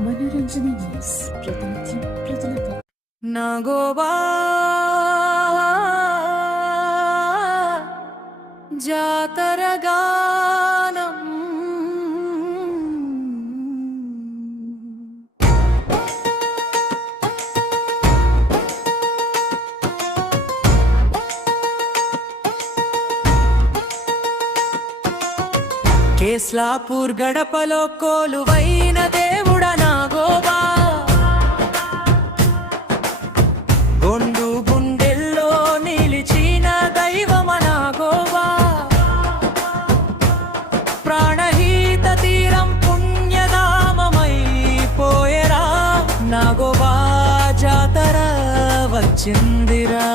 మనోరంజన news ప్రతినిత్యం ప్రజలతో నాగోబా జాతరగానం కేస్లాపూర్ గడపలో కోలువైన దేవుడనా నాగోబా గొండు గుండెల్లో నిలిచిన దైవమన గోవా. ప్రాణహీత తీరం పుణ్యధామమై పోయరా. నాగోవా జాతర వచ్చిందిరా.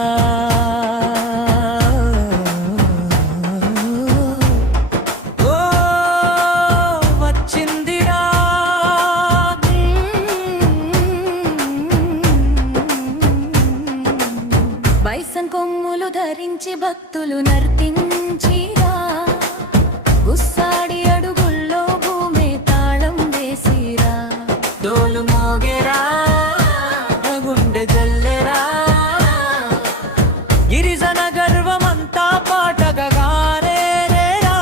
బైసన్ కొమ్ములు ధరించి భక్తులు నర్తించిరా. గుస్సాడి అడుగుల్లో భూమి తాళం వేసిరా. డోలు మోగెరా గుండె జల్లెరా. గిరిజన గర్వమంతా పాటగా గారేరా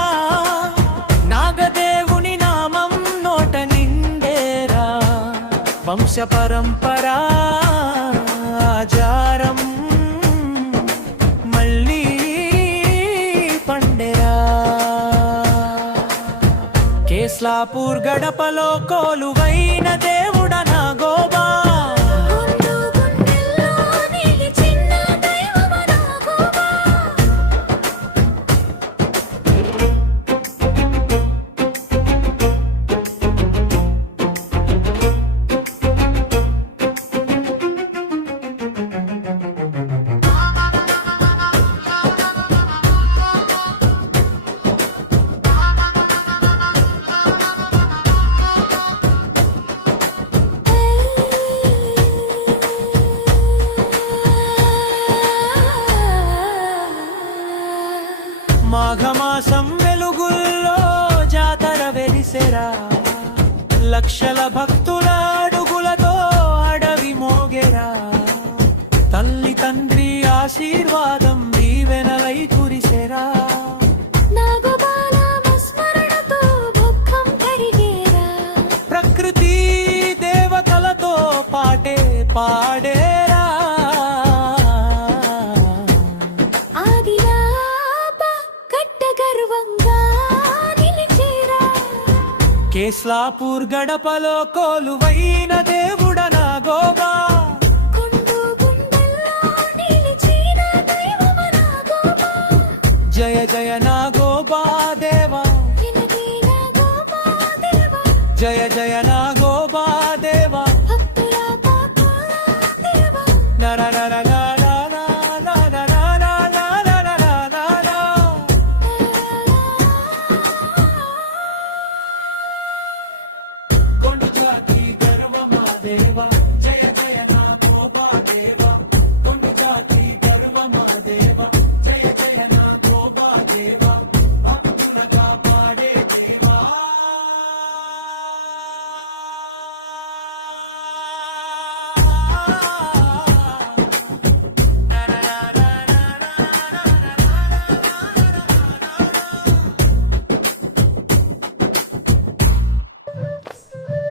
నాగదేవుని నామం నోట నిండేరా. వంశ పరంపరా కేస్లాపూర్ గడపలో కోలువైన దేవుడ నాగోబా మాఘమాసం వెలుగుల్లో జాతర వెలిసెరా. లక్షల భక్తుల అడుగులతో అడవి మోగెరా. తల్లి తండ్రి ఆశీర్వాదం దీవెనలై కురిసెరా. ప్రకృతి దేవతలతో పాటే పాడేరా కేస్లాపూర్ గడపలో కోలువైన దేవుడ దైవము నాగోబా. జయ జయ నాగోబా దేవా వినదీన గోపాదేవా. జయ జయ నా baby.